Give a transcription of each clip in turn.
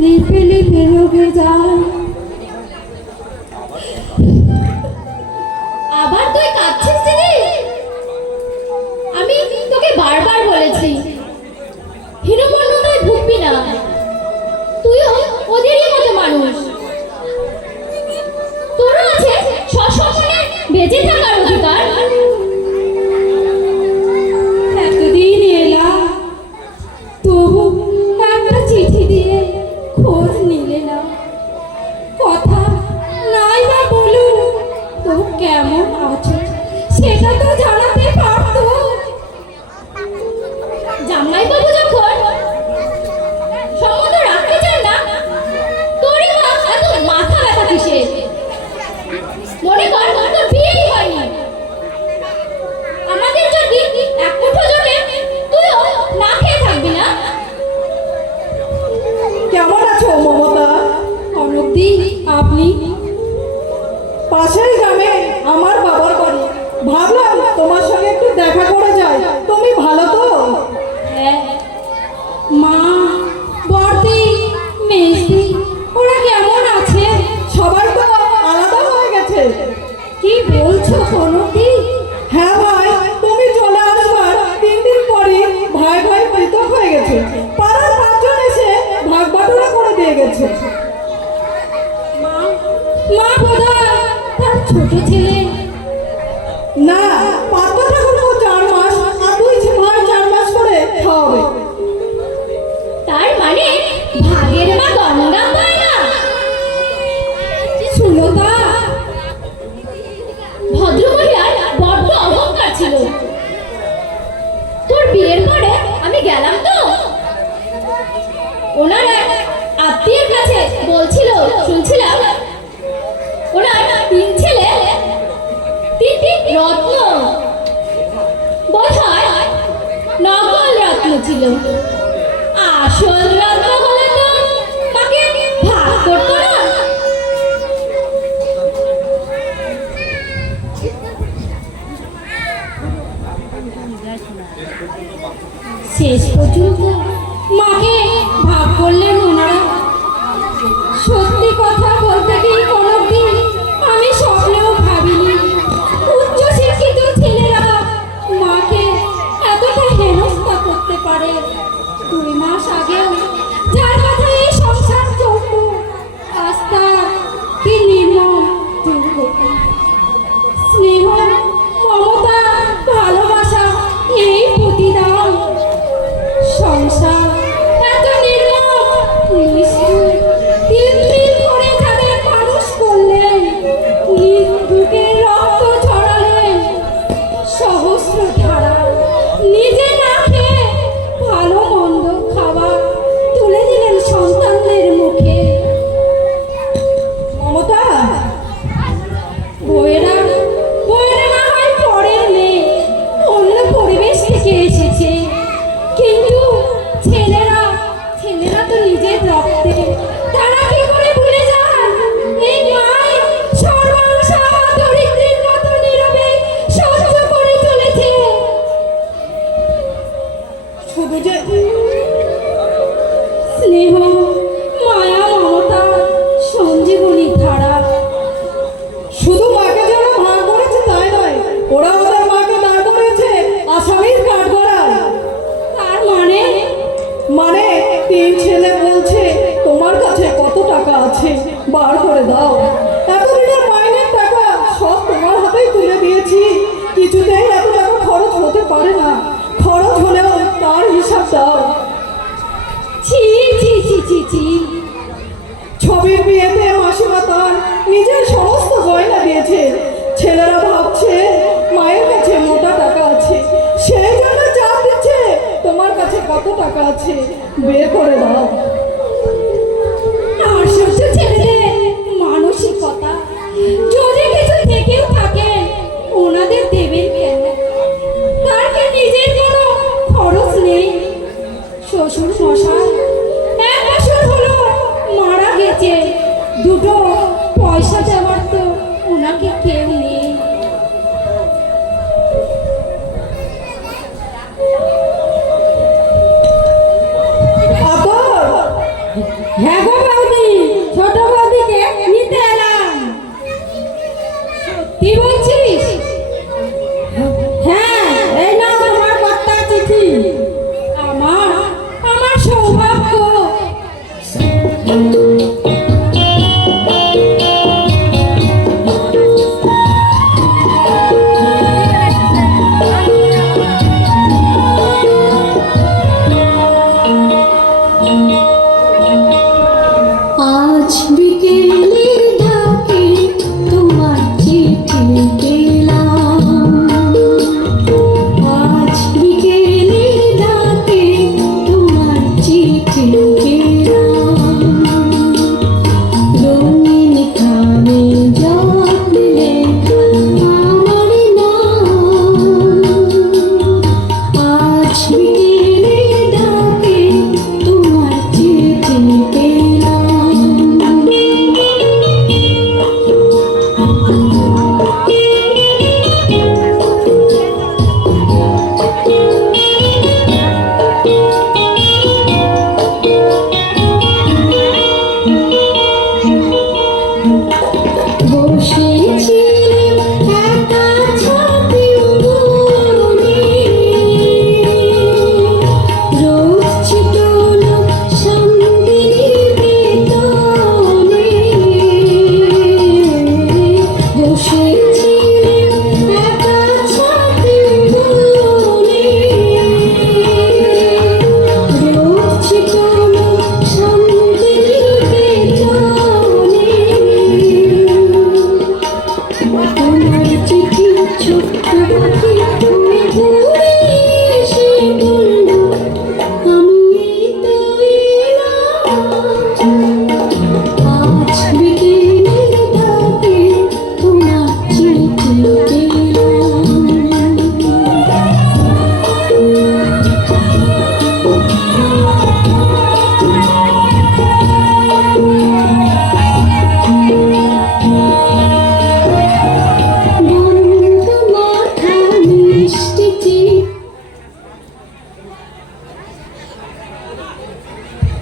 লিপে লিপে রোগে যায়। আবার তুই কাঁদছিস দিদি? আমি তোকে বারবার বলেছি হীনবন্যতায় ভুগবি না, তুইও ওদেরই মতো মানুষ, তোরও আছে সসম্মানে বেঁচে থাকার অধিকার। এতদিন এলাম, তবু একটা চিঠি দিয়ে খোঁজ নিলে না, কথা নাই বা বলুন তো কেমন আছো সেটা তো জানাতে পারতো। জামাইবাবু যখন সম্বন্ধ রাখতে চান না, তোরই বা এত মাথা ব্যথা কিসের? মনে কর তোর বিয়েই হয়নি, আমাদের যদি এক মুঠো জমে তুইও না খেয়ে থাকবি না। কেমন আছো মমতা? অনবদি আপনি? পাশের গ্রামে আমার বাবার বাড়ি, ভাবলাম তোমার সঙ্গে একটু দেখা করে যাই। তুমি ভালো তো? হ্যাঁ। মা, বর্দি, মেজদি ওরা কেমন আছে? সবাই তো আলাদা হয়ে গেছে। কি বলছো অনবদি? হ্যাঁ ভাই, তুমি চলে আসবার 3 দিন পরই ভাই ভাই পৃথক হয়ে গেছে। পাড়ার 5 জন এসে ভাগ বাটোয়ারা করে দিয়ে গেছে। মা, মা বোধহয় তার ছোট ছেলে। না, পাত্র ঠাকুর 4 মাস আর 2 ভাই 4 মাস করে খাওয়াবে। তার মানে ভাগের মা গঙ্গা পায় না। সুলতা, ভদ্রমহিলার বড্ড অহংকার ছিল। তোর বিয়ের পরে আমি গেলাম তো, ওনার এক আত্মীয়ের কাছে বলছিল, শুনছিলাম ওনার 3 ছেলে 3টি রত্ন, বোধহয় নকল রত্ন ছিল, আসল রত্ন হলে তো তাকে ভাগ করতো না। শেষ পর্যন্ত মাকে ভাগ করলেন ওনারা। সত্যি কথা বলতে কি কোনোদিন আমি স্বপ্নেও ভাবিনি উচ্চ শিক্ষিত ছেলেরা মাকে এতটা হেনস্থা করতে পারে। 2 মাস আগেও যার কথায় এই সংসার চলত, আস্থা কি নির্মম দুর্গতি। স্নেহ, মমতা, ভালোবাসা এই প্রতিদান। সংসার এত নির্মম নিষ্ঠুর, তিল তিল করে যাদের মানুষ করলেন, নিজ বুকের রক্ত ঝরালেন সহস্র ধারা, নিজে না খেয়ে ভালো মন্দ খাবার তুলে দিলেন সন্তানদের মুখে। মমতা, বইয়েরা বইয়েরা না হয় পরের মেয়ে, অন্য পরিবেশ থেকে এসেছে, কিন্তু ছেলেরা ছেলেরা তো নিজের রক্তে। তারা কি করে ভুলে যান এই মায়ের সর্বাংশা দরিদ্রের মতো নীরবে সহ্য করে চলেছে। শুধু যে স্নেহ, মায়া, মমতা, সঞ্জীবনী ধারা। শুধু মাকে যারা ভাগ করেছে তাই নয়, ওরা ওদের মাকে দাঁড় করেছে আসামির কাঠগড়ায়। তার মানে মানে 3 ছেলে বলছে তোমার কাছে কত টাকা আছে বার করে দাও। এতদিনের মাইনের টাকা সব তোমার হাতেই তুলে দিয়েছি, কিছুতেই এত টাকা খরচ হতে পারে না। খরচ হলেও তার হিসাব দাও। ছি ছি ছি ছি ছি। ছবির বিয়েতে মাসিমা তার নিজের সমস্ত গয়না দিয়েছে। ছেলেরা ভাবছে মায়ের কাছে মোটা টাকা আছে, সেই জন্য চাপ দিচ্ছে তোমার কাছে কত টাকা আছে বের করে দাও। আশ্চর্য ছেলেদের মানসিকতা। যদি কিছু থেকেও থাকে ওনাদের দেবেন কেন? তার কি নিজের কোনো খরচ নেই? শ্বশুর মশাই 1 বছর হলো মারা গেছে, 2টো পয়সা দেওয়ার তো ওনাকে কেউ নেই। আবার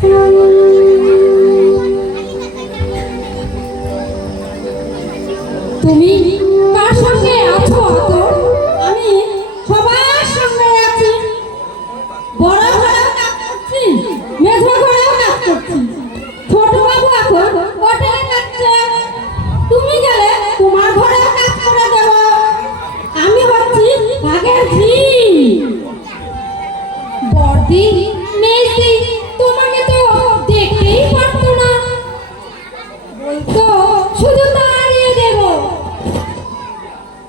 তুমি কার সঙ্গে আছো আতর? আমি সবার সঙ্গে আছি। বড় ঘরেও কাজ করছি, মেজো ঘরেও কাজ করছি। ছোট বাবু এখন হোটেলে কাজছে, তুমি গেলে তোমার ঘরেও কাজ করে দেব। আমি হচ্ছি ভাগের ঝি। বড়দি মেজদি তোমাকে তো দেখতেই পারতো না, বলতো শুধু তাড়িয়ে দেব।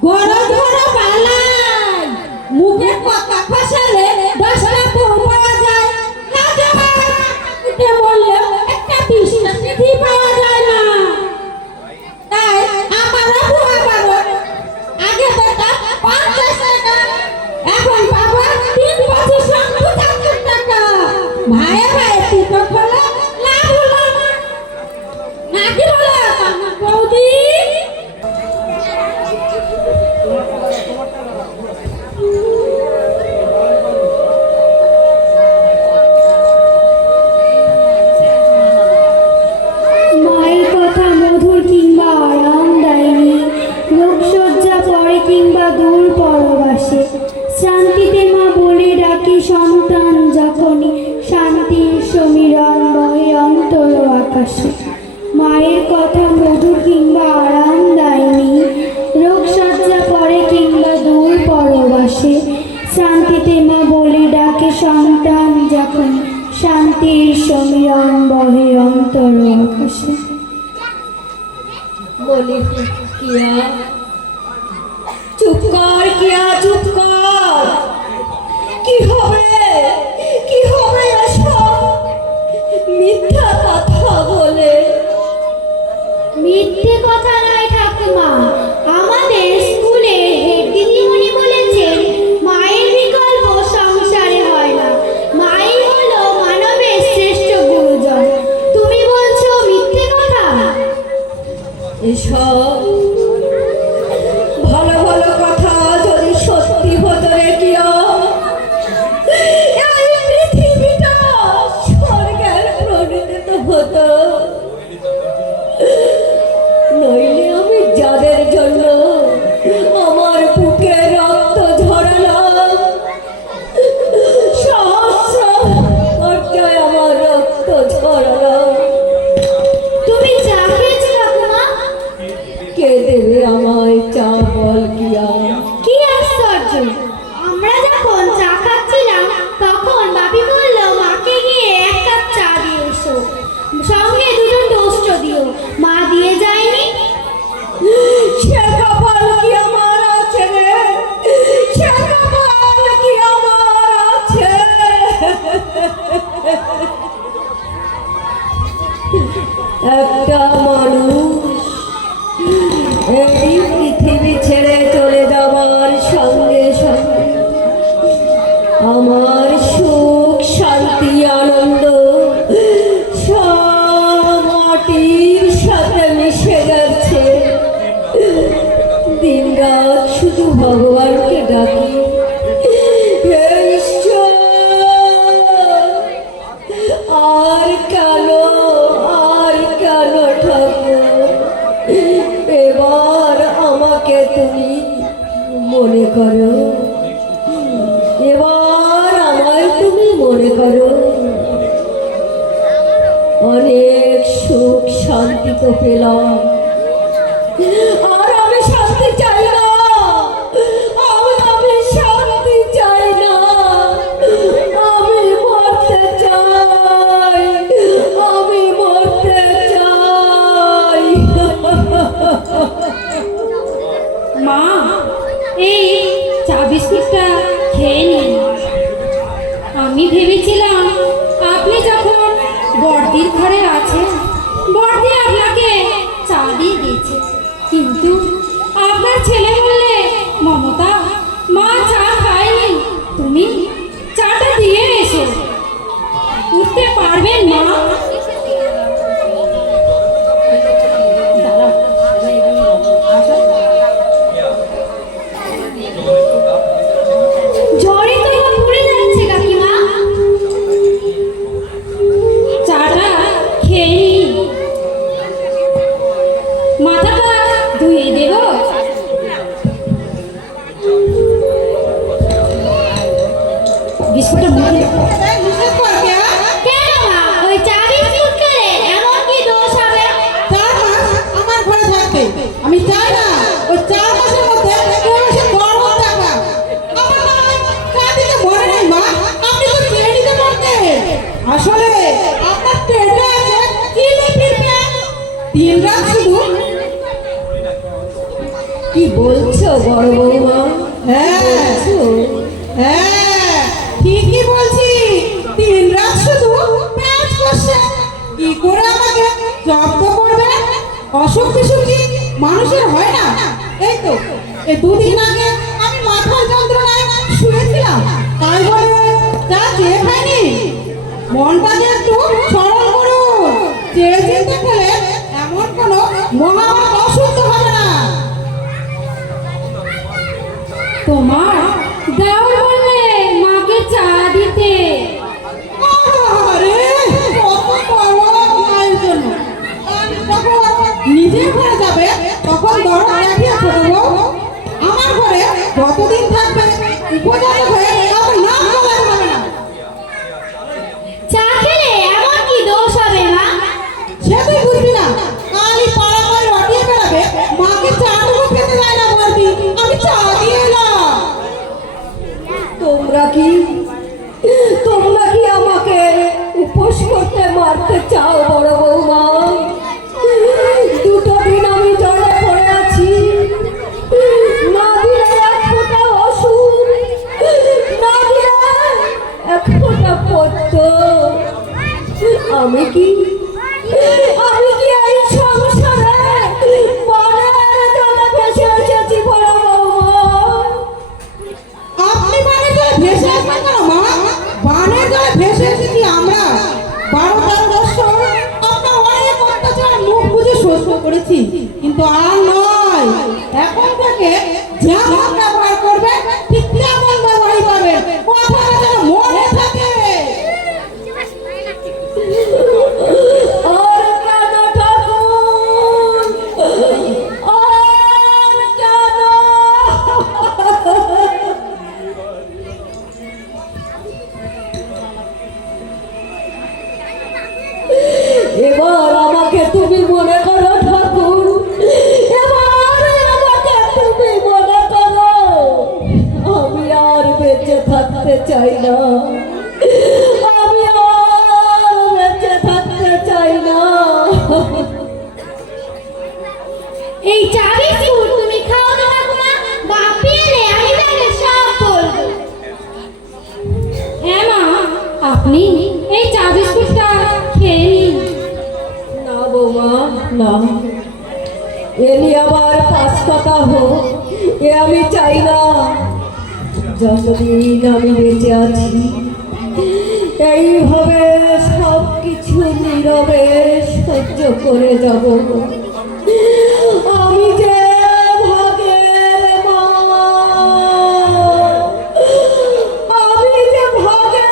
বড় বড় পালাই মুখে কথা ফসালে 10টা বউ পাওয়া যায়, কাজে উঠে বললে একটা বিশ্বাস নিধি পাওয়া যায় না। তাই আমারও বুয়া বারো, আগে পেতাম 50 টাকা, এখন পাবো 3 বছর সঙ্গে 75 টাকা। ভাইয়ে ভাইয়ে টিকট হলে লাভ হলো না, নাকি বলে বৌদি? মায়ের কথা মধুর কিংবা আরাম দেয়নি, রোগশয্যা পরে কিংবা দূর পরবাসে, শান্তিতে মা বলে ডাকি সন্তান যখনই, শান্তির সমীরণ বহে অন্তর আকাশে। মায়ের কথা মধুর কিংবা আরাম দেয়নি, রোগশয্যা পরে কিংবা দূর পরবাসে, শান্তিতে মা বলে ডাকে সন্তান যখন, শান্তির সমীরণ বহে অন্তর আকাশে। বলি কিয়া, চুপ কর কিয়া, চুপ কর। কি হবে, কি হবে এসব মিথ্যা কথা বলে? মিথ্যে কথা নয় ঠাকুমা, আমাদের স্কুলে হেড দিদিমণি বলেছেন মায়ের বিকল্প সংসারে হয় না, মাই হলো মানবের শ্রেষ্ঠ গুরুজন। তুমি বলছো মিথ্যে কথা? এসব ভালো ভালো কথা যদি সত্যি হতো রে কিয়া, এই পৃথিবীটা স্বর্গের পরিণত হতো। নইলে আমি যাদের জন্য আমার বুকে রক্ত ঝরালাম, সহস্র পর্যায়ে আমার রক্ত ঝরালাম, তুমি চা খেয়েছো ঠাকুমা? কে দেবে আমায় চা বল কিয়া? কি আশ্চর্য, আমরা যখন চা খাচ্ছিলাম তখন বাপি বলল মাকে গিয়ে 1 কাপ চা দিয়ে এসো, সঙ্গে 2জন টোস্ট দিও। মা দিয়ে যায়নি? সে কপাল কি আমার আছে রে, সে কপাল কি আমার আছে? একটা মানুষ এই পৃথিবী ছেড়ে চলে যাওয়ার সঙ্গে সঙ্গে আমার সুখ শান্তি আনন্দ সব মাটির সাথে মিশে যাচ্ছে। দিনরাত শুধু ভগবানকে ডাকি, হে ঈশ্বর, আর কেন, আর কেন ঠাকুর, এবার আমাকে তুমি মনে করো, এবার আমায় তুমি মনে করো। অনেক সুখ শান্তি তো পেলাম, আর আমি শান্তি চাই না, আমি শান্তি চাই না, আমি মরতে চাই, আমি মরতে চাই। মা, এই চা বিস্কুটটা খেয়ে নিন। আমি ভেবেছিলাম আপনি যখন বড়দির ঘরে আছেন, বড়দি আপনাকে চা দিয়ে দিয়েছে, কিন্তু আপনার ছেলে বললে মমতা মা চা খায়নি, তুমি চাটা দিয়ে এসো। উঠতে পারবেন মা? জ্বরে তো পুড়ে যাচ্ছে কাকিমা। দিনরাত শুধু কি বলছো বড় বৌমা? হ্যাঁ হ্যাঁ ঠিকই বলছি, দিনরাত শুধু প্যাচ করছে। কি করে আমাকে জব্দ করবে? অসুখ বিসুখ কি মানুষের হয় না? এই তো এই দুদিন আগে আমি মাথার যন্ত্রণায় শুয়েছিলাম, তাই বলে তা চেয়ে খাইনি। মনটাকে একটু সরল করুন, চেয়ে চিনতে গেলে এমন কোনো মহামারী অসুস্থ হবে না। তোমার দাও বললে মাকে চা দিতে। আরে কত বড় মায়ের জন্য যখন নিজের ঘরে যাবে তখন দরজা রাখিয়া ছোট বউ, আমার ঘরে যতদিন থাকবে উপজাত হয়ে কাউকে নাম বলাতে হবে না। চা খেলে এমন কি দোষ হবে মা? সে তুই বুঝবি না, কালই পাড়া করে রটিয়ে বেড়াবে, মাকে চাটুকু খেতে যায় না বলবি আমি চা দিয়ে এলাম। তোমরা কি আমাকে উপোস করতে মারতে চাও বড় বৌমা? দুটো দিন আমি জলে পড়ে আছি, না দিলে এক ফোঁটা ওষুধ, না দিলে এক ফোঁটা পদ্ম। আমি কি এই সংসারে বানের জলে ভেসে এসেছি বড় বৌমা? আপনি বানের জলে ভেসে আসবেন কেন মা? বানের জলে ভেসে এসেছি আমরা। 12-13 বছর আপনার অনেক অত্যাচার মুখ বুঝে সহ্য করেছি, কিন্তু আর নয়। এখন থেকে যেমন ব্যবহার করবে ঠিক তেমন ব্যবহারই পাবে, কথাটা যেন মনে থাকে। আর কেন ঠাকুর, আর কেন? এবার আমাকে তুমি মনে করো ঠাকুর, এবার আমাকে তুমি মনে করো। আমি আর বেঁচে থাকতে চাই না, আমি আর বেঁচে থাকতে চাই না। এই চা বিস্কুট তুমি খাও তো ঠাকুমা, বাপি এলে আমি তাকে সব বলবো। হ্যাঁ মা, আপনি এই চা বিস্কুটটা খেয়ে নিন। না বৌমা না, এ নিয়ে আবার পাঁচ কথা হোক এ আমি চাই না। যতদিন আমি বেঁচে আছি এইভাবে সব কিছু নীরবে সহ্য করে যাব। আমি যে ভাগের মা, আমি যে ভাগের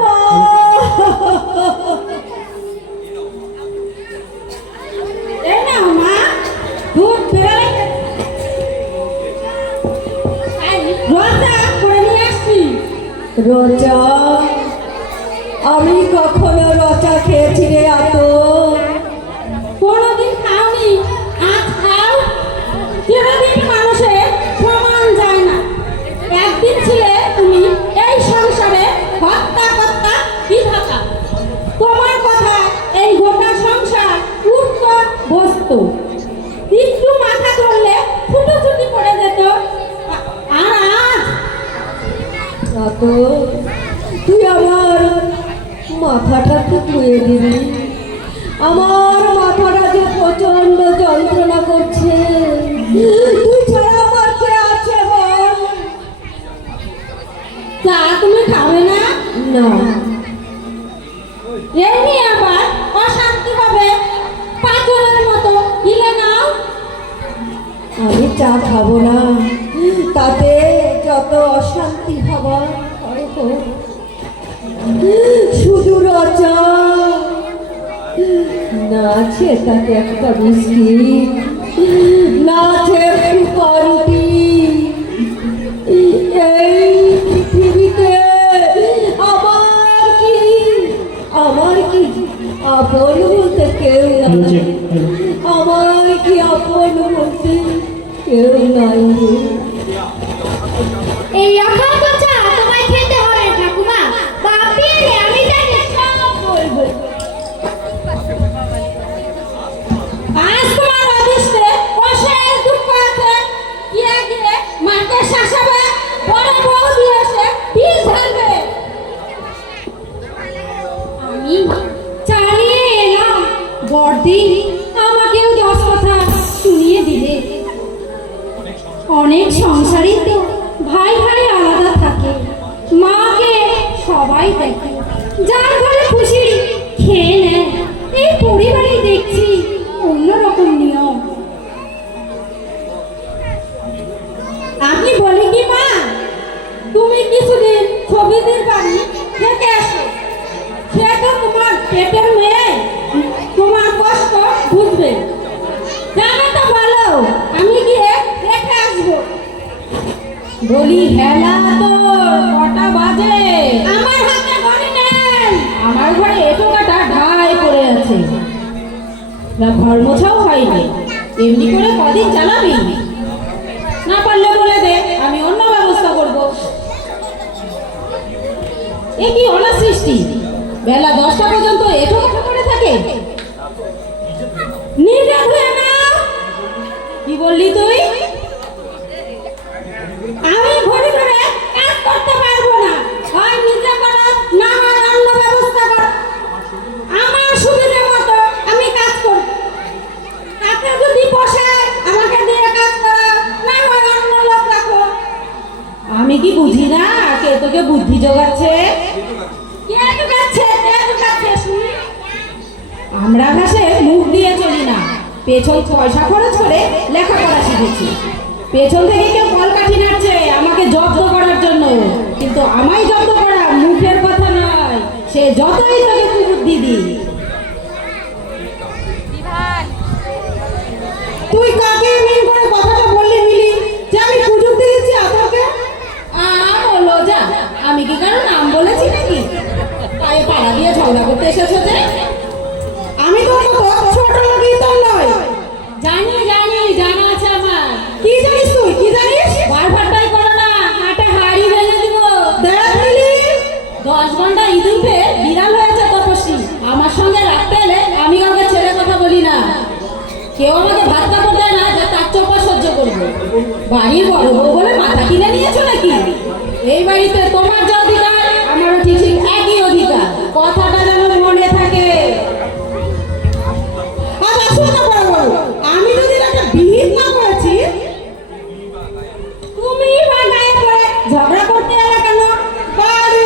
মা। এই নাও মা, দুধ বের রচা করে নিয়ে আসছি। রচা? আমি কখনো রচা খেয়েছি রে? এত কোনোদিন খাওনি, আজ খাও। চিরদিন মানুষের সমান যায় না। একদিন ছিলে তুমি এই সংসারে হত্যা কর্তা বিধাতা। তোমার কথা এই গোটা সংসার উঠত বসত, একটু মাথা ধরলে ছুটোছুটি করে যেত। আর আজ তুই আমার মাথাটাকে ধুয়ে দিবি। আমার মাথাটা যে প্রচন্ড যন্ত্রণা করছে, তুই ছাড়া আমার কে আছে বল? চা তুমি খাবে না? না। এমনি আবার অশান্তি হবে, পাথরের মতো গিলে নাও। আমি চা খাবো না, তাতে যত অশান্তি হবার শুধু রচা না আছে, তাতে একটা বিস্কিট না আছে, একটু পাউরুটি। এই পৃথিবীতে আমার কি আপন বলতে কেউ নাই, আমার কি আপন বলতে কেউ নাই। এই অখাদ্য চা তোমায় খেতে হবে ঠাকুমা, বাপি এলে আমি তাকে সব বলবো। আমি চালিয়ে এলাম, বড়দি আমাকেও 10 কথা শুনিয়ে দিলে। অনেক সংসারই তো ভাই ভাই আলাদা থাকে, মাকে সবাই দেখে, যার ঘরে খুশি খেয়ে নেয়। এই পরিবারে দেখছি অন্যরকম নিয়ম। আমি বলি কি মা, তুমি কিছুদিন ছবিদের বাড়ি থেকে আসো, সে তো তোমার পেটের মেয়ে, তোমার কষ্ট বুঝবে। জানো তো ভালো, আমি গিয়ে দেখে আসবো। বলি হেলা তো কটা বাজে? আমার হাতে ঘড়ি নেই, আমার ঘরে এটো কাটা ঢাই পড়ে আছে, না ঘর মোছাও হয়নি। এমনি করে কদিন চালাবি? না পারলে বলে দে, আমি অন্য ব্যবস্থা করব। এ কি অনা সৃষ্টি, বেলা 10টা পর্যন্ত এটো কাটা করে থাকে। নিজে ধুয়ে না। কি বললি তুই? আমি ঘড়ি ধরে কাজ করতে পারবো না, হয় নিজে করো, না হয় অন্য ব্যবস্থা করো। আমার সুবিধা মতো আমি কাজ করব। তাতে যদি পোষায় আমাকে দিয়ে কাজ করো, না হয় অন্য লোক রাখো। আমি কি বুঝি না কে তোকে বুদ্ধি জোগাচ্ছে? কে জোগাচ্ছে শুনি? আমরা ভাষে মুখ দিয়ে চলি না, পেছন পয়সা খরচ করে লেখাপড়া শিখেছি। পেছন থেকে কেউ কলকাঠি নাড়ছে আমাকে জব্দ করার জন্য, কিন্তু আমায় জব্দ করা মুখের কথা নয়, সে যতই তোকে কুবুদ্ধি দি। তুই কাকে মিন করে কথাটা বললি মিলি, যে আমি সুযোগ দিয়েছি আতকে? বলো যা, আমি কি কারো নাম বলেছি নাকি? তাই পাড়া দিয়ে ঝগড়া করতে এসেছো যে? আমি তোর মতো ছোট লোকই তো নয়। জানি জানি, জানা আছে আমার। কি জানিস তুই? কি জানিস? বারবারটাই করো না, হাটে হাড়ি ভেঙে দিব। দেখ মিলি, 10 ঘন্টা ইঁদুর পেয়ে বিড়াল হয়েছে তপস্বী। আমার সঙ্গে রাখতে এলে আমি কাউকে ছেড়ে কথা বলি না। কেউ আমাকে ভাত কাপড় দেয় না যে তার চোপা সহ্য করবো। বাড়ির বড় বউ বলে মাথা কিনে নিয়েছো নাকি? এই বাড়িতে তোমার যে অধিকার, আমারও ঠিক একই অধিকার। কথাটা যেন মনে থাকে। আমি যদি একটা বিহিত না করেছি, তুমি বাগায় করে ঝগড়া করতে এলে কেন? বাড়ি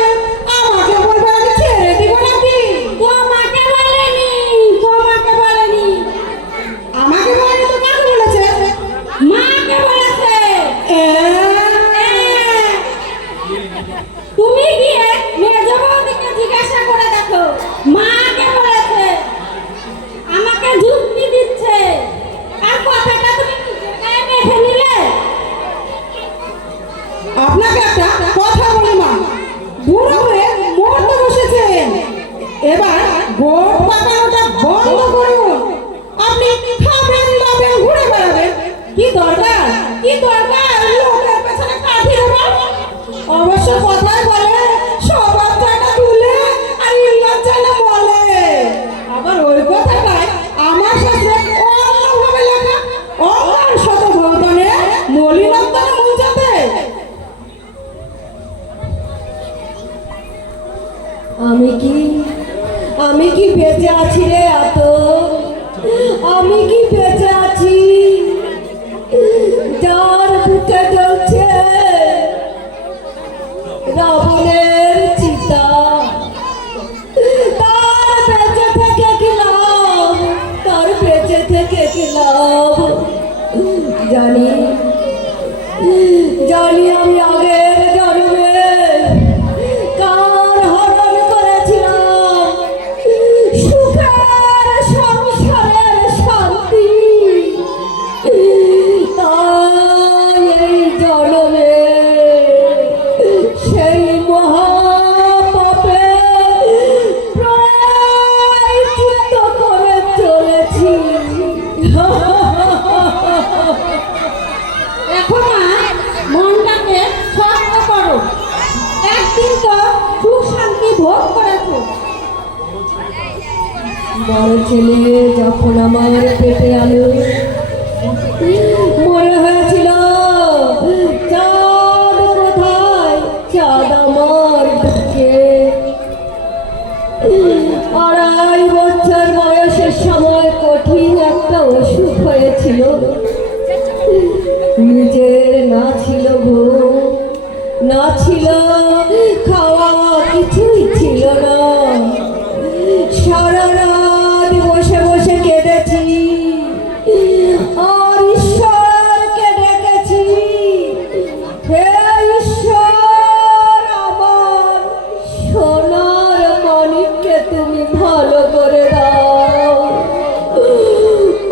আমাকে বলবে আমি ছেড়ে দিব নাকি? তোমাকে বলেনি, তোমাকে বলেনি। আমাকে বলেনি তো কাকে বলেছে? মাকে বলেছে। তুমি গিয়ে মেজ বৌদিকে জিজ্ঞাসা করে দেখো, মাকে বলেছে। আমাকে যুক্তি দিচ্ছে, আর কথাটা তুমি গায়ে মেখে নিলে। আপনাকে একটা কথা বলি মা, বুড়ো হয়ে মরতে বসেছেন, এবার গোট পাকানোটা বন্ধ করুন। আপনি খাবেন দাবেন ঘুরে বেড়াবেন, কি দরকার? কি দরকার লোকের পেছনে কাঠি দেওয়া? অবশ্য কথায় বলে সবার জায়গা তুলে আর ইল্লার জায়গা বলে। আবার ওই কথাটাই আমার সাথে অন্যভাবে লেখা, অঙ্গার শত ভৌতনে মলিনত্বনে মুঞ্চাতে। আমি কি বেঁচে আছি রে এত? আমি কি বেঁচে আছি? যার বুকে জ্বলছে রাবণের চিতা, তার বেঁচে থেকে কি লাভ? তার বেঁচে থেকে কি লাভ? জানি জানি আমি আগের জন্মে কার হরণ করেছিলাম সুখের সংসারের শান্তি, তাই এই জন্মে সেই মহাপাপে প্রায়শ্চিত্ত করে চলেছি। এখন মনটাকে শক্ত করো, একদিন তো সুখ শান্তি ভোগ করেছো। বড় ছেলে যখন আমার পেটে আলো, মনে হয়েছিল চাঁদ কোথায়, চাঁদ আমার বুকে। 2.5 বছর বয়সের সময় কঠিন একটা অসুখ হয়েছিল। নিজের না ছিল ঘুম, না ছিল খাওয়া, কিছুই ছিল না। সারা রাত বসে বসে কেঁদেছি আর ঈশ্বরকে ডেকেছি, হে ঈশ্বর, আমার সোনার মানিককে তুমি ভালো করে দাও,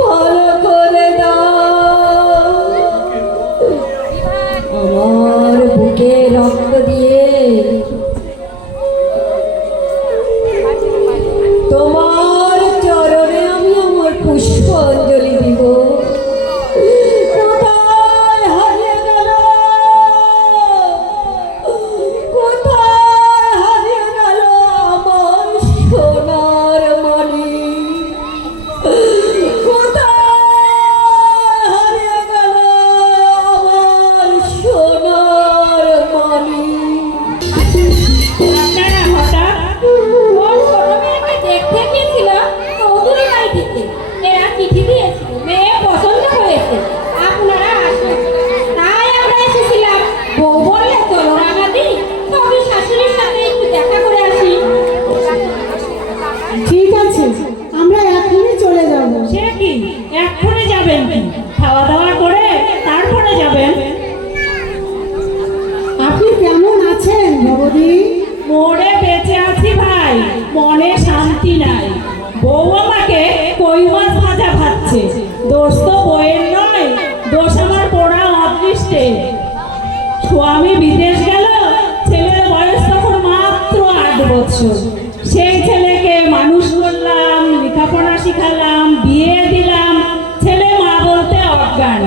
ভালো করে দাও। আমার বুকে রক্ত দিয়ে তোমার চরণে আমি আমার পুষ্পাঞ্জলি দিব। কোথায় হারিয়ে গেল, কোথায় হারিয়ে গেল আমার সোনার মানিক, কোথায় হারিয়ে গেল আমার সোনার মানিক। আপনারা হঠাৎ কোন ছোট মেয়েকে দেখতে গিয়েছিল চৌধুরী বাড়িতে। এরা চিঠি দিয়েছিল, মেয়ে পছন্দ হয়েছে, আপনারা আসুন। তাই আমরা এসেছিলাম। বউ বললে চলো রাঙাদি, তবে শাশুড়ির সাথে একটু দেখা করে আসি। ঠিক আছে, আমরা এখনই চলে যাব। সে কি এক্ষুনি যাবেন? কি খাওয়া দাওয়া করে তারপরে যাবেন? আপনি কেমন আছেন ভবদি? মরে বেঁচে আছি ভাই, মনে শান্তি নাই। বউ আমাকে কই মাছ ভাজা ভাজছে। দোষ তো বইয়ের নয়, দোষ আমার পোড়া অদৃষ্টে। স্বামী বিদেশ গেল, ছেলের বয়স তখন মাত্র 8 বছর। সেই ছেলেকে মানুষ করলাম, লেখাপড়া শিখালাম, বিয়ে দিলাম। ছেলে মা বলতে অজ্ঞান।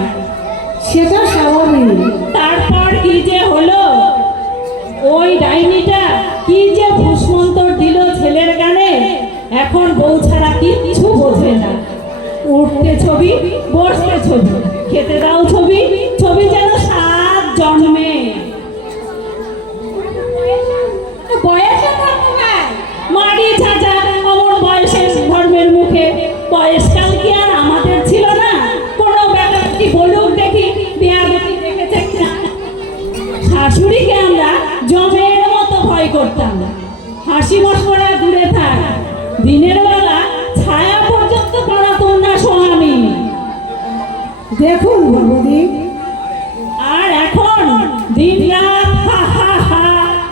সেটা স্বাভাবিক। তারপর কি যে হলো, ওই ডাইনিটা কি যে ফুসমন্তর দিল ছেলের গানে। এখন বউ ছাড়া কিচ্ছু বোঝে না। উঠতে ছবি, বসতে ছবি, খেতে দাও ছবি, ছবি যেন 7 জন্মে। বয়সে থাকতে ভাই, মারি চাচা অমর বয়সের ধর্মের মুখে। বয়সকাল কি আর আমাদের ছিল না? কোনো ব্যাপারটি বলুক দেখি, বিয়াদতি দেখেছে কিনা। শাশুড়িকে আমরা জমের মতো ভয় করতাম। হাসি মশকরা দূরে থাক, দিনের বেলা ছায়া পর্যন্ত পড়াতো না স্বামী। দেখুন ভবদি, আর এখন দিন রাত হা হা হা,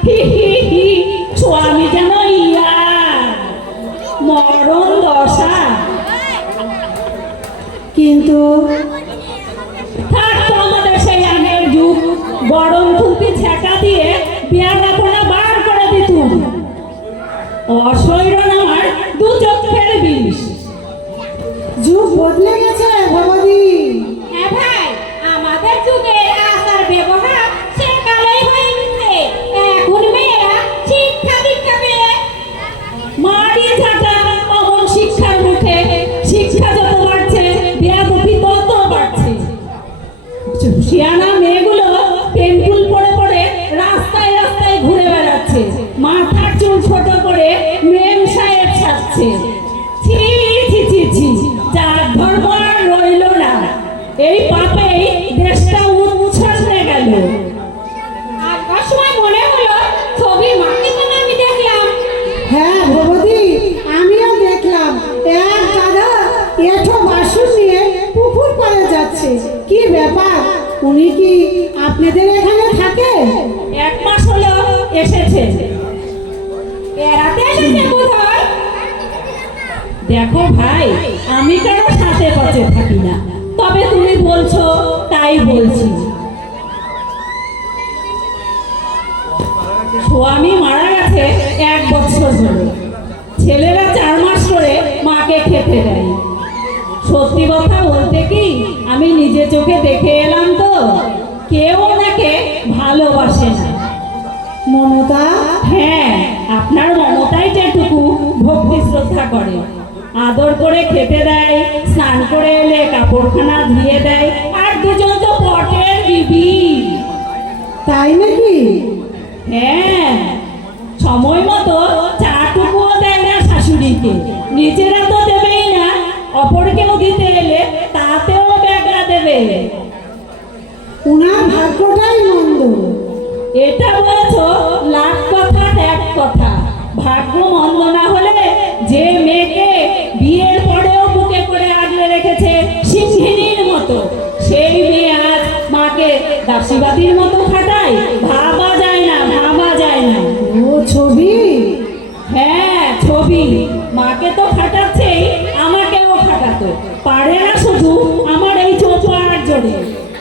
হি হি হি, স্বামী যেন ইয়ার মরণ দশা। কিন্তু থাকতো আমাদের সেই আগের যুগ, গরম খুন্তি ছেঁকা দিয়ে বিয়ারাপনা বার করে দিতুম। অসৈরন আমার 2 চোখের বিষ। যুগ বদলে গেছে ভবদি। হ্যাঁ ভাই, আমাদের যুগের আচার ব্যবহার সে কালেই হয়ে গেছে। এখন মেয়েরা শিক্ষা দীক্ষা পেয়ে মারি ঝাঁটা অমন শিক্ষার মুখে। শিক্ষা যত বাড়ছে, বিয়াদতি তত বাড়ছে। শিয়ানা মেয়েগুলো পেন্টুল পরে পরে রাস্তায় রাস্তায় ঘুরে বেড়াচ্ছে। মাথার চুল ছোট করে মেম সাহেব সাজছে। ছি ছি ছি ছি, যার ধর্ম আর রইল না। এই পাপেই দেশটা উচ্ছ্বাসে গেল। আসবার সময় মনে হলো ছবির মাতৃকানা আমি দেখলাম। হ্যাঁ ভবদি, আমিও দেখলাম এক দাদা এঠো বাসন নিয়ে পুকুর পাড়ে যাচ্ছে। কি ব্যাপার, উনি কি আপনাদের এখানে থাকে? 1 মাস হলো এসেছে। বেড়াতে এসেছে বোধহয়। দেখো ভাই, আমি কারো সাথে পথে থাকি না, তবে তুমি বলছো তাই বলছি। স্বামী মারা গেছে 1 বছর হলো। ছেলেরা 4 মাস করে মাকে খেতে দেয়। সত্যি কথা বলতে কি, আমি নিজে চোখে দেখে এলাম তো, কেউ ওনাকে ভালোবাসে না। মমতা? হ্যাঁ, আপনার মমতাই যেটুকু ভক্তি শ্রদ্ধা করে। আদর করে খেতে দেয়, স্নান করে এলে কাপড়খানা ধুয়ে দেয়, আর দুজন তো পটের বিবি। তাই নাকি? হ্যাঁ, সময় মতো চাটুকুও দেয় না মুখে, নিজেরা তো দেবেই না, অপরকেও দিতে এলে তাতেও ব্যাগরা দেবে। উনার ভাগ্যটাই মন্দ। এটা বলেছ লাখ কথা এক কথা। ভাগ্য মন্দ না হলে যে মেয়েকে বিয়ের পরেও বুকে করে আগলে রেখেছে সিংহিনীর মতো, সেই মেয়ে আজ মাকে দাসীবাদীর মতো খাটায়। ভাবা যায় না, ভাবা যায় না। ও ছবি? হ্যাঁ ছবি। মাকে তো খাটাচ্ছেই, আমাকেও খাটাতো। পারে না শুধু আমার এই চোপার জোরে।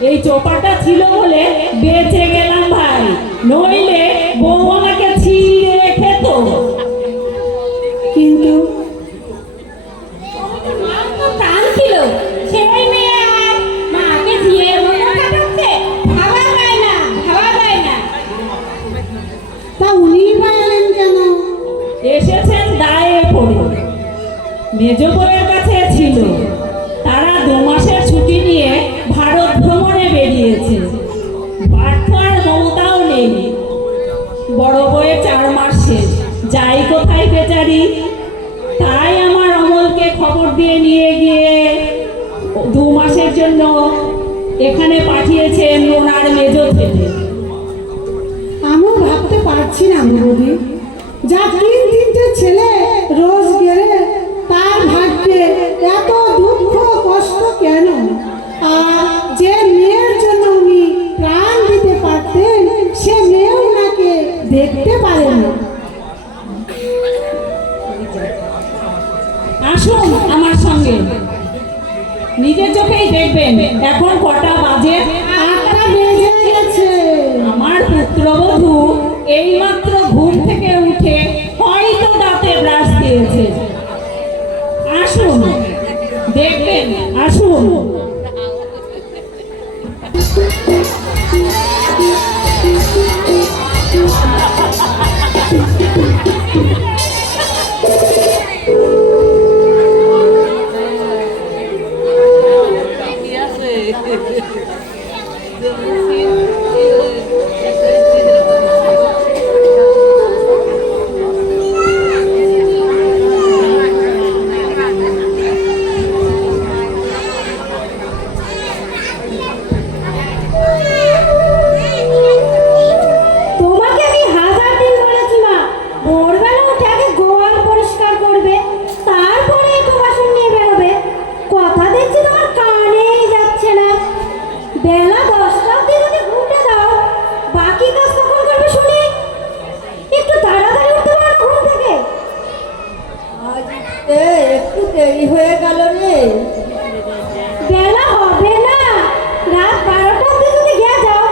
এই চোপাটা ছিল বলে বেঁচে গেলাম ভাই, নইলে বউ আমাকে ছিঁড়ে খেত। কিন্তু প্রাণ ছিল, সেই মেয়ে আর মাকে দিয়ে মতো কাটাচ্ছে। ভাবা যায় না, ভাবা যায় না। তা উনি বা এলেন কেন? এসেছেন দায়ে পড়ে। মেজ বউয়ের কাছে ছিল, তারা 2 মাসের ছুটি নিয়ে ভারত ভ্রমণে বেরিয়েছে। পার্থ আর মমতাও নেই। বড় বউয়ের 4 মাস শেষ, যাই কোথায় বেচারি। তাই আমার অমলকে খবর দিয়ে নিয়ে গিয়ে 2 মাসের জন্য এখানে পাঠিয়েছেন ওনার মেজ ছেলে। আমিও ভাবতে পারছি না বৌদি, যা 3-3টে ছেলে রোজ গেলে তার ভাগ্যে এত দুঃখ কষ্ট কেন? আর যে মেয়ের জন্য উনি প্রাণ দিতে পারতেন, সে মেয়েও ওনাকে দেখতে পারে না। আসুন আমার সঙ্গে, নিজের চোখেই দেখবেন এখন কটা বাজে। 8টা বেজে গেছে। আমার পুত্রবধূ এইমাত্র ঘুম থেকে উঠে হয়তো দাঁতে ব্রাশ দিয়েছে। আসুন দেখবেন, আসুন। তোমাকে আমি 1000 দিন বলেছি মা, ভোরবেলা উঠে আগে গোয়াল পরিষ্কার করবে, তারপরে একটু বাসন নিয়ে বেরোবে। কথা দেখছি তোমার কানেই যাচ্ছে না। বেলা 10টা অবধি যদি ঘুমটা দাও, বাকি কাজ কখন করবে শুনি? একটু তাড়াতাড়ি উঠতে পারো ঘুম থেকে? আজ একটু দেরি হয়ে গেল রে। বেলা হবে না, রাত 12টা অবধি যদি গিয়ে যাও,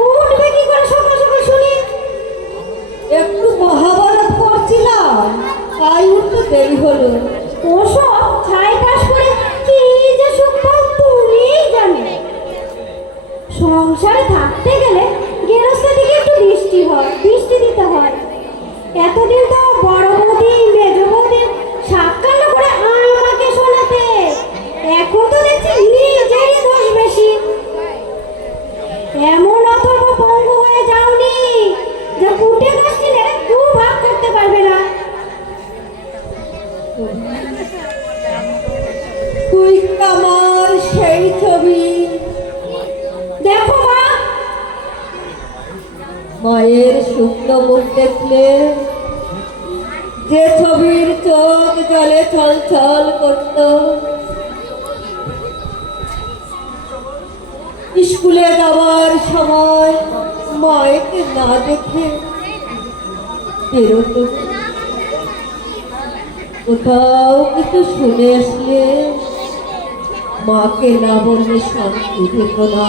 উঠবে কি করে সকাল সকাল শুনি? একটু মহাভারত পড়ছিলাম, তাই উঠতে দেরি হলো। ওসব ছাই পাশ করে কি যে সুখ পাও তুমিই জানো। সংসারে থাকতে গেলে গেরস্তের দিকে একটু দৃষ্টি দিতে হয়। এতদিন তো বড় বৌদি মেজ বৌদির সাক্ষাৎ করে আমাকে শোনাতে, এখন তো দেখছি নিজেরই দোষ বেশি। এমন অথর্ব পঙ্গু হয়ে যাওনি যে কুটে গাছ কিনে 2 ভাগ করতে পারবে না। তুই আমার সেই ছবি দেখো মা, মায়ের শুকনো মুখ দেখলে যে ছবির চোখ জলে ছলছল করত, স্কুলে যাওয়ার সময় মায়েকে না দেখে বেরোতো। কোথাও কিছু শুনে আসলে মাকে না বললে শান্তি পেত না।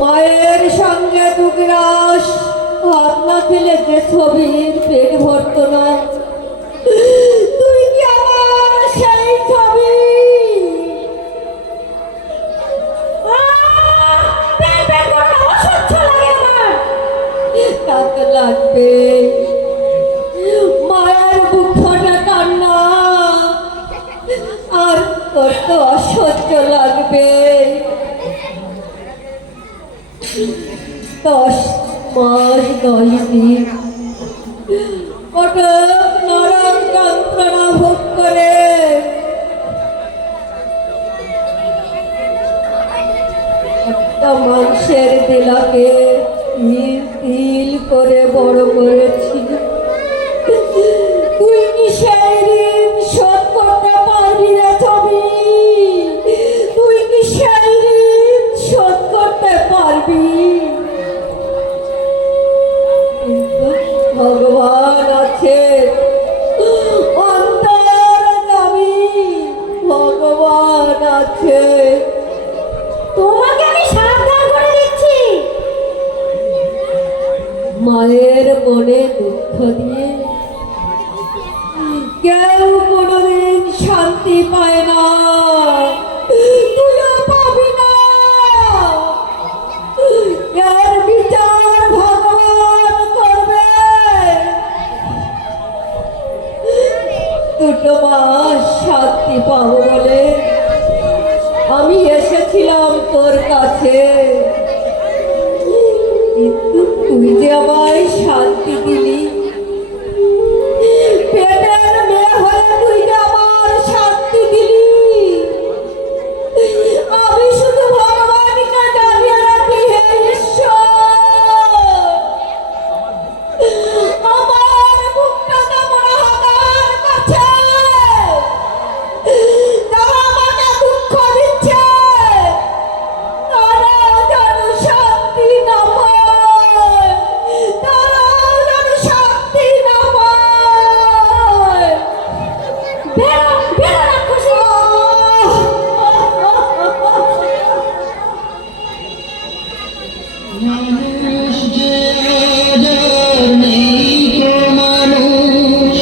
মায়ের সঙ্গে 2 গ্রাস ভাত না খেলে যে ছবির পেট ভরত না। তুই কি আমার সেই ছবি? তাকে লাগবে মায়ের বুক ফাটা কান্না, আর তোর তো অসহ্য লাগবে। 10 মাস 10 দিন নরক যন্ত্রণা ভোগ করে একটা মানুষের দিলাকে তিল তিল করে বড় করেছি। তুই কি সেই ঋণ শোধ করতে পারবি রে ছবি? তুই কি সেই ঋণ শোধ করতে পারবি? কিন্তু ভগবান আছে, অন্তর্যামী ভগবান আছে। তোমাকে আমি সাবধান করে দিচ্ছি। মায়ের মনে দুঃখ দিয়ে কেউ কোনোদিন শান্তি পায় না, তুইও পাবি না। এর বিচার ভগবান করবে। দুটো মাস শান্তি পাবো বলে আমি এসেছিলাম তোর কাছে, কিন্তু তুই যে আমায় শান্তি দিলি। পেটের মেয়ে হয়ে তুই যে আমার শান্তি দিলি। আমি শুধু ভগবানকে জানিয়ে রাখি, হে ঈশ্বর, আমার বুকটা কেমন হাহাকার করছে। যারা আমাকে দুঃখ দিচ্ছে তারা যেন শান্তি না পায়, তারা যেন শান্তি না পায়। বেরো বেরো রাক্ষসী। মানুষ যে আজার নেই তো মানুষ,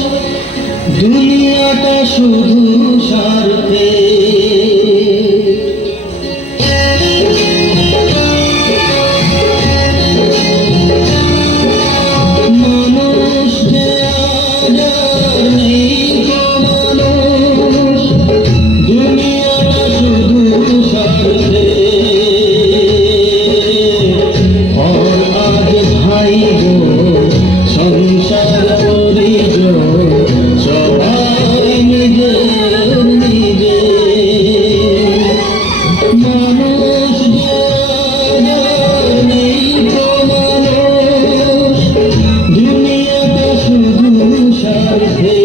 দুনিয়াটা শুধু স্বার্থে। মানুষ যে আজার নেই তো মানুষ, দুনিয়াটা শুধু স্বার্থে। और आज भाई गो संसार करी जो सबाई निजे निजे। মানুষ যে আজার নেই তো মানুষ, দুনিয়াটা শুধু স্বার্থে।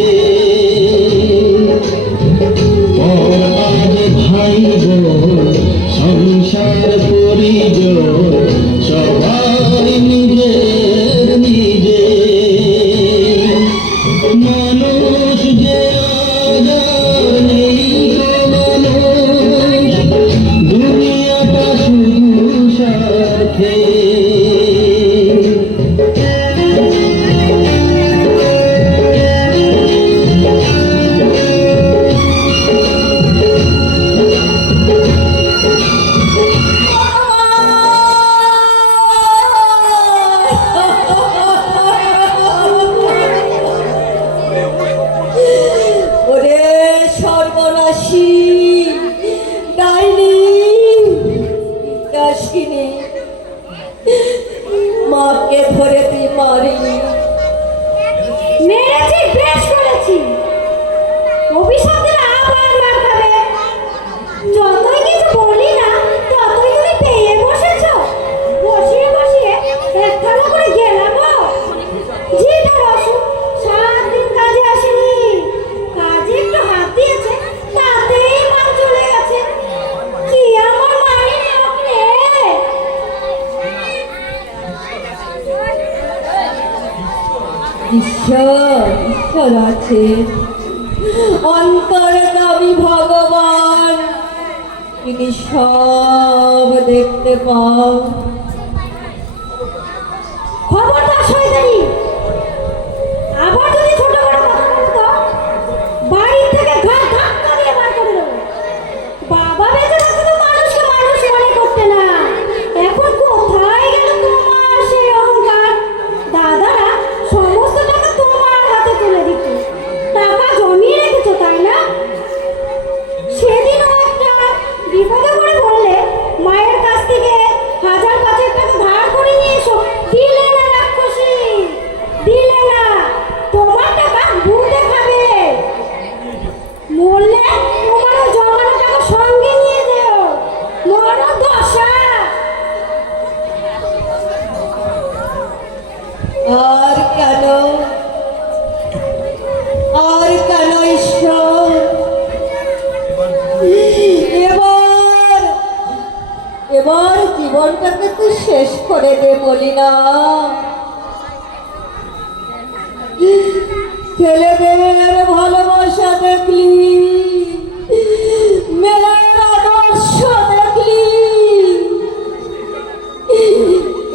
और आज भाई गो संसार करी जो সবাই নিজের নিজে। মানুষ যে আজার নেই তো মানুষ, দুনিয়াটা শুধু স্বার্থে। ওরে সর্বনাশী ডাইনি কাশিনী, মাকে ধরে তুই মারিনি। মেরেছি, বেশ করেছি। অভিশাপ দিলে আবার মার খাবে। যতই কিছু বলি না ততই তুমি পেয়ে বসেছো। বসিয়ে বসিয়ে একখানা করে গেলাবো। জিটা বসো, সারাদিন কাজে আসেনি, কাজে একটু হাত দিয়েছে, তাতেই মান চলে গেছে। কি আমার মায়ের লোক রে। ঈশ্বর ঈশ্বর আছে, অন্তর্যামী ভগবান, তিনি সব দেখতে পান। খবরদার শয়তানি, আবার যদি ছোট বড় কথা বলতো বাড়ি থেকে ঘাট ধাক্কা দিয়ে বার করে দেবো। বাবা বেঁচে থাকতে তো মানুষকে মানুষ মনে করতে না। এখন কোথায় গেল তোমার সেই অহংকার? দাদারা সমস্ত টাকা তোমার হাতে তুলে দিত, টাকা জমিয়ে রেখেছো তাই না? সেদিনও একটা বিপদে পড়ে বললে মায়ের কাছ থেকে 1000 টাকা জীবনটাকে তুই শেষ করে দে বলি না। ছেলেদের ভালোবাসা দেখলি, মেয়ের আদর্শ দেখলি,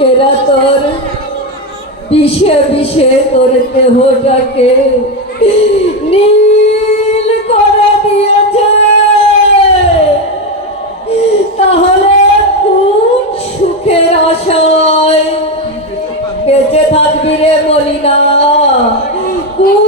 এরা তোর বিষে বিষে তোর দেহটাকে নীল করে দিয়েছে। তাহলে কোন সুখের আশায় বেঁচে থাকবি রে বলি না? কোন